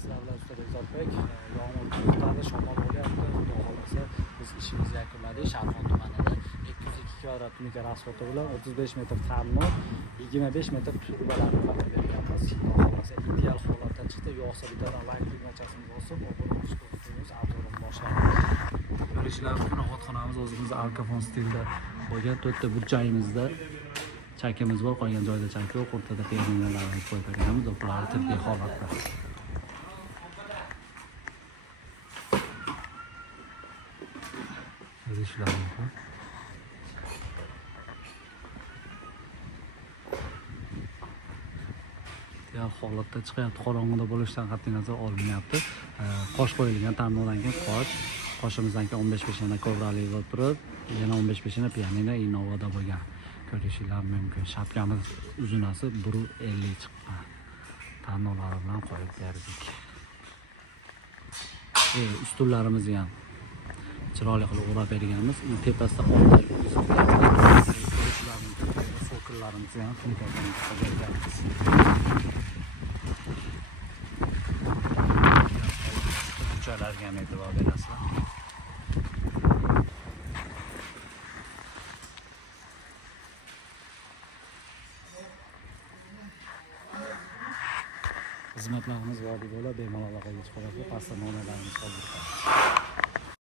sizlar bilan usta Bekzodbek. Yomg'ir to'xtadi, shamol bo'lyapti. Xudo xolasa biz ishimizni yakunladik. Sharqon tumanida 202 kvadrat metr asfalti bilan 35 metr ta'minot, 25 metr turbalarni qilib berganmiz. Xudo xolasa ideal holatda chiqdi. Yo'qsa bittadan like tugmachasini bosib, obuna bo'lishni unutmaymiz. Avtorum boshlaymiz. Ko'rishlar mumkin, ovqatxonamiz o'zimizda alkafon stilda bo'lgan. 4 ta burchagimizda chakimiz bor, qolgan joyda chak yo'q. O'rtada fermerlarimiz qo'yib berganmiz. Ular tibbiy holatda. Ko'rishlar mumkin. Holatda chiqyapti. Qorong'ida bo'lishidan qat'iy nazar olinyapti. Qosh qo'yilgan, ta'minlangan qoshimizdan keyin 15 peshana kovrali bo'lib turib, yana 15 peshana pianino Innova'da bo'lgan. Ko'rishinglar mumkin. Shapkamiz uzunasi 1.50 chiqqan. Ta'minlari bilan qo'yib berdik. Ustunlarimizni ham chiroyli qilib o'rab berganmiz. Tepasida oltay fokullarimizni ham berganmiz. Burchalarga ham e'tibor berasizlar. Xizmatlarimiz vodiy bo'lib, bemalol aloqaga chiqib, pastda nomerlarimiz qoldirilgan.